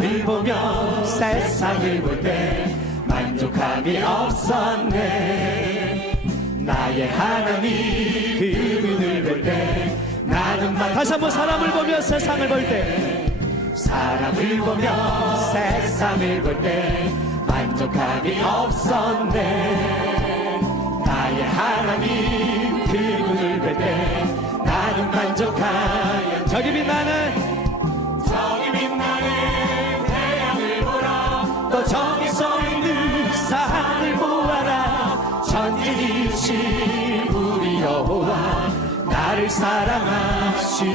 사람을 보며 세상을 볼 때 만족함이 없었네. 나의 하나님 그분을 볼 때 나는 만 다시 한번 사람을 보며 세상을 볼 때. 사람을 보며 세상을 볼 때 만족함이 없었네 전지이신 우리 여호와 나를 사랑하시니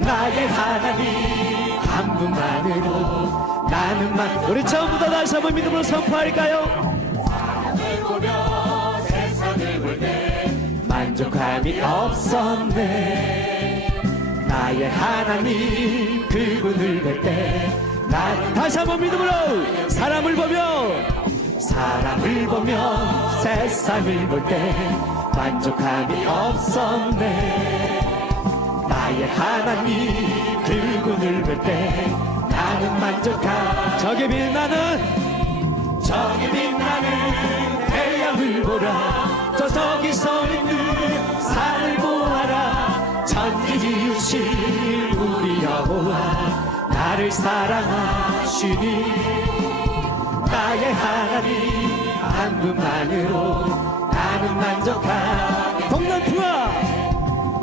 나의 하나님 한 분만으로 나는 만 우리 처음부터 다시 한번 믿음으로 선포할까요? 보며 세상을 볼때 만족함이 없었네 나의 하나님 그분을 뵐때 나는 다시 한번 믿음으로 사람을 보며 사람을 보며 세상을 볼 때 만족함이 없었네. 나의 하나님 그분을 볼 때 나는 만족함. 저기 빛나는 저기 빛나는 태양을 보라. 저 저기 서 있는 산을 보아라. 천지 지으신 우리 여호와 나를 사랑하시니 나의 하나님 한 분만으로 나는 만족하게 동남풍아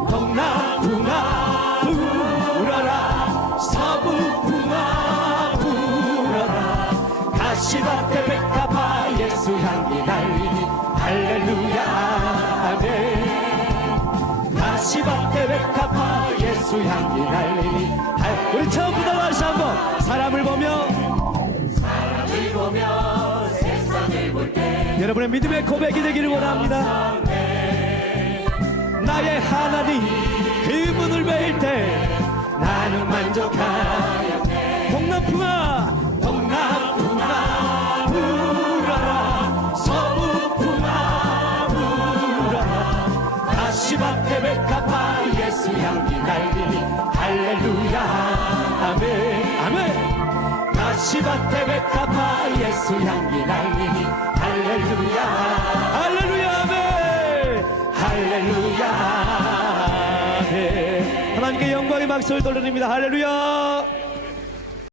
동남풍아 불어라 서북풍아 불어라. 가시밭에 백합화 예수 향기 날리니 할렐루야 아멘. 가시밭에 백합화 예수 향기 날리니 할 우리 처음부터 다시 한번 사람을 보며 여러분의 믿음의 고백이 되기를 원합니다. 나의 하나님 그분을 뵐때 나는 만족하여 동남풍아 동남풍아 불어라. 서북풍아 불어라. 다시 밭에 백합화 예수 향기 날리니. 할렐루야. 아멘. 아멘. 다시 밭에 백합화 예수 향기 날리니 하나님께 영광의 박수를 돌려드립니다. 할렐루야